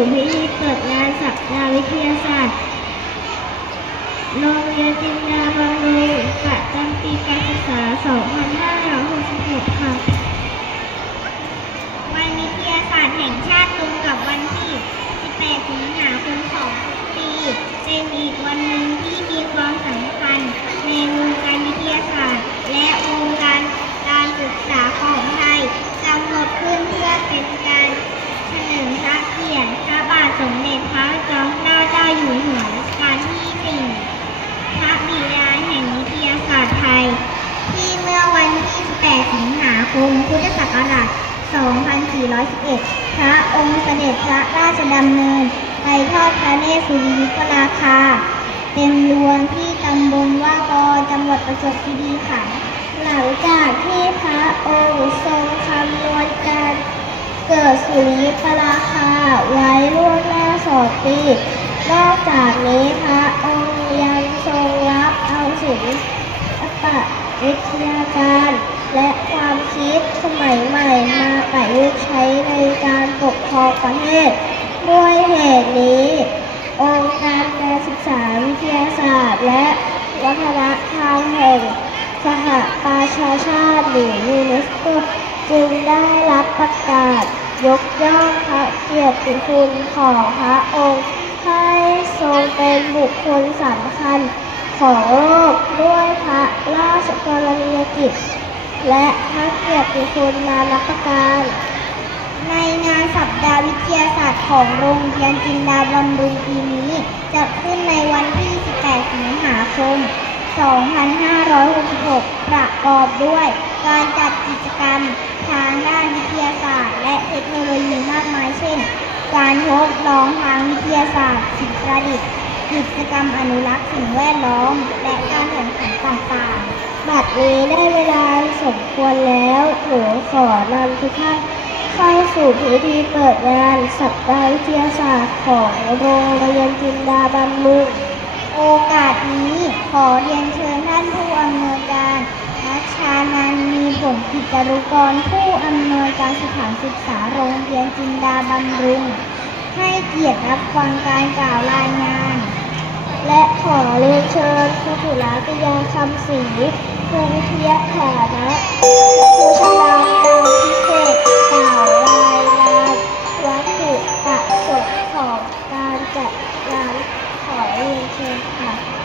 เข้าสู่พิธีเปิดงานสัปดาห์วิทยาศาสตร์ โรงเรียนจินดาบำรุงประจำปีการศึกษา 2566 ค่ะ วันวิทยาศาสตร์แห่งชาติตรงกับวันที่ 18 สิงหาคมของทุกปี เป็นอีกวันหนึ่งที่มีความสำคัญในวงการวิทยาศาสตร์ และวงการการศึกษาของไทยกำหนดขึ้นเพื่อเป็นการเฉลิมพระเกียรติพระบาทสมเด็จพระจอมเกล้าเจ้าอยู่หัวรัชกาลที่ 4 พระบิดาแห่งวิทยาศาสตร์ไทย ที่เมื่อวันที่ 18 สิงหา คมพุทธศักราช 2411 พระองค์เสด็จพระราชดำเนิน ไปทอดพระเนตรสุริยุปราคาเต็มดวงที่ตำบลว่ากอจังหวัดประจวบคีรีขันธ์หลังจากที่พระองค์ทรงคำนวณการเกิดสุริยุปราคาไว้ล่วงหน้าสองปีนอกจากนี้พระองค์ยังทรงรับเอาศิปะวิทยาการ และ ความคิดสมัยใหม่มาประยุกต์ใช้ในการปกครองประเทศ ด้วยเหตุนี้ องค์การการศึกษาวิทยาศาสตร์และวัฒนธรรมแห่งสหประชาชาติหรือยูเนสโกจึงได้รับประกาศยกย่องพระเกียรติคุณของพระองค์ให้ทรงเป็นบุคคลสำคัญของโลกด้วยพระราชกรณียกิจ และพระเกียรติคุณนานับประการ ในงานสัปดาห์วิทยาศาสตร์ของโรงเรียนจินดาบำรุงปีนี้จะขึ้นในวันที่ 18 สิงหาคม 2566 ประกอบด้วย การจัดกิจกรรมทางด้านวิทยาศาสตร์ และเทคโนโลยีมากมายเช่น การทดลองทางวิทยาศาสตร์สิ่งประดิษฐ์กิจกรรมอนุรักษ์สิ่งแวดล้อม และการแข่งขันต่างๆ บัดนี้ได้เวลาสมควรแล้วหนูขอนำทุกท่านเข้าสู่พิธีเปิดงานสัปดาห์วิทยาศาสตร์ของโรงเรียนจินดาบำรุงโอกาสนี้ขอเรียนเชิญท่านผู้อำนวยการนัชชานันท์มีผลกิจรุกรผู้อำนวยการสถานศึกษาโรงเรียนจินดาบำรุงให้เกียรติรับฟังการกล่าวรายงาน และขอเรียนเชิญครูสุราปิยาคำศรีครูวิทยาฐานะครูชลาการพิเศษกล่าวรายงานวัตถุประสงค์ของการจัดงานขอเรียนเชิญค่ะ